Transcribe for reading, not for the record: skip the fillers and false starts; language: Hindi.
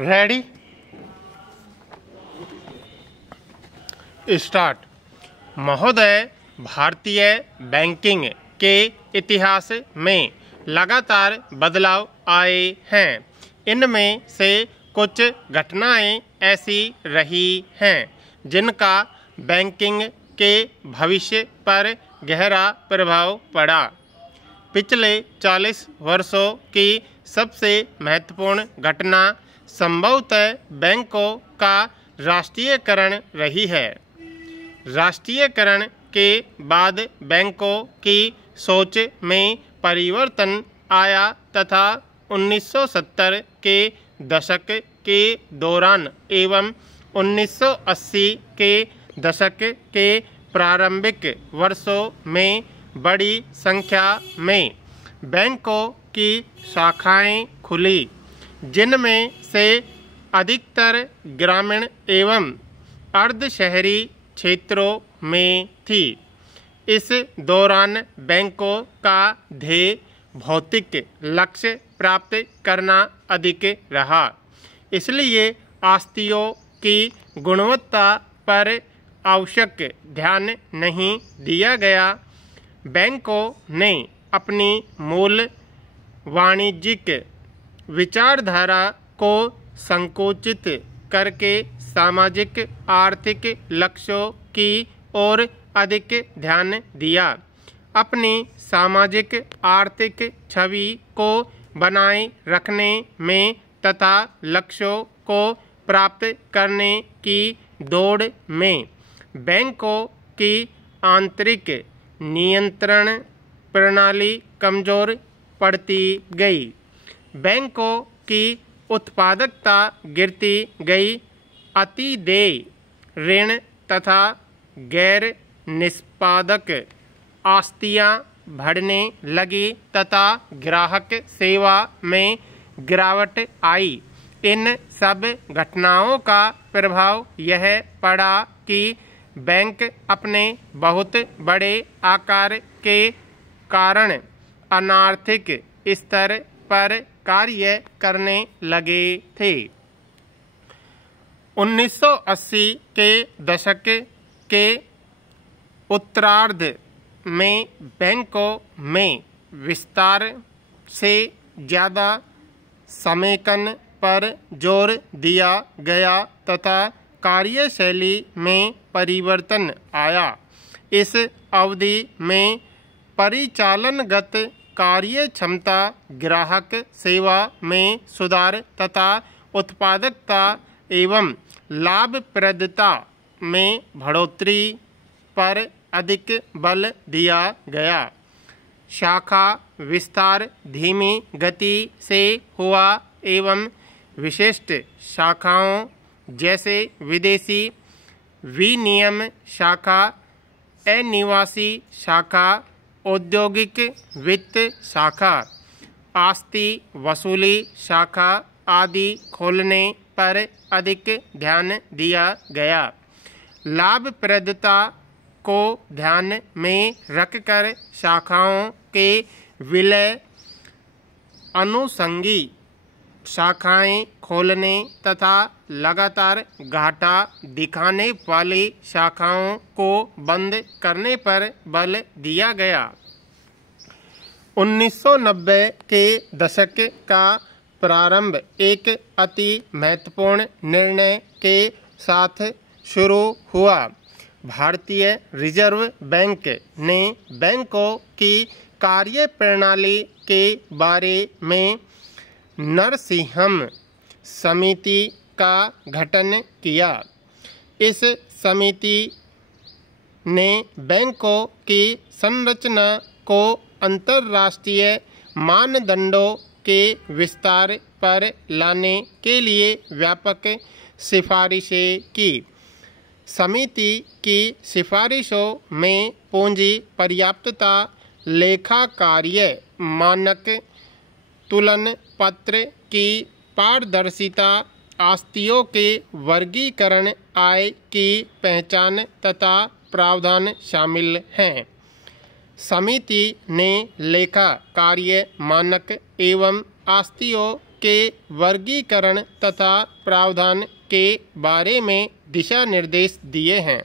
Ready start. महोदय, भारतीय बैंकिंग के इतिहास में लगातार बदलाव आए हैं। इनमें से कुछ घटनाएं ऐसी रही हैं जिनका बैंकिंग के भविष्य पर गहरा प्रभाव पड़ा। पिछले 40 वर्षों की सबसे महत्वपूर्ण घटना संभवतः बैंकों का राष्ट्रीयकरण रही है। राष्ट्रीयकरण के बाद बैंकों की सोच में परिवर्तन आया तथा 1970 के दशक के दौरान एवं 1980 के दशक के प्रारंभिक वर्षों में बड़ी संख्या में बैंकों की शाखाएं खुली, जिनमें से अधिकतर ग्रामीण एवं अर्ध शहरी क्षेत्रों में थी। इस दौरान बैंकों का ध्येय भौतिक लक्ष्य प्राप्त करना अधिक रहा, इसलिए आस्तियों की गुणवत्ता पर आवश्यक ध्यान नहीं दिया गया। बैंकों ने अपनी मूल वाणिज्यिक विचारधारा को संकुचित करके सामाजिक आर्थिक लक्ष्यों की ओर अधिक ध्यान दिया। अपनी सामाजिक आर्थिक छवि को बनाए रखने में तथा लक्ष्यों को प्राप्त करने की दौड़ में बैंकों की आंतरिक नियंत्रण प्रणाली कमजोर पड़ती गई। बैंकों की उत्पादकता गिरती गई। अतिदेय ऋण तथा गैर निष्पादक आस्तियां बढ़ने लगी तथा ग्राहक सेवा में गिरावट आई। इन सब घटनाओं का प्रभाव यह पड़ा कि बैंक अपने बहुत बड़े आकार के कारण अनार्थिक स्तर पर कार्य करने लगे थे। 1980 के दशक के उत्तरार्ध में बैंकों में विस्तार से ज़्यादा समेकन पर जोर दिया गया तथा कार्यशैली में परिवर्तन आया। इस अवधि में परिचालनगत कार्य क्षमता, ग्राहक सेवा में सुधार तथा उत्पादकता एवं लाभप्रदता में बढ़ोतरी पर अधिक बल दिया गया। शाखा विस्तार धीमी गति से हुआ एवं विशिष्ट शाखाओं जैसे विदेशी विनिमय शाखा, अनिवासी शाखा, औद्योगिक वित्त शाखा, आस्ति वसूली शाखा आदि खोलने पर अधिक ध्यान दिया गया। लाभप्रदता को ध्यान में रखकर शाखाओं के विलय, अनुषंगी शाखाएं खोलने तथा लगातार घाटा दिखाने वाली शाखाओं को बंद करने पर बल दिया गया। 1990 के दशक का प्रारंभ एक अति महत्वपूर्ण निर्णय के साथ शुरू हुआ। भारतीय रिजर्व बैंक ने बैंकों की कार्यप्रणाली के बारे में नरसिंहम समिति का गठन किया। इस समिति ने बैंकों की संरचना को अंतर्राष्ट्रीय मानदंडों के विस्तार पर लाने के लिए व्यापक सिफारिशें की। समिति की सिफारिशों में पूंजी पर्याप्तता, लेखा कार्य मानक, तुलन पत्र की पारदर्शिता, आस्तियों के वर्गीकरण, आय की पहचान तथा प्रावधान शामिल हैं। समिति ने लेखा कार्य मानक एवं आस्तियों के वर्गीकरण तथा प्रावधान के बारे में दिशा निर्देश दिए हैं।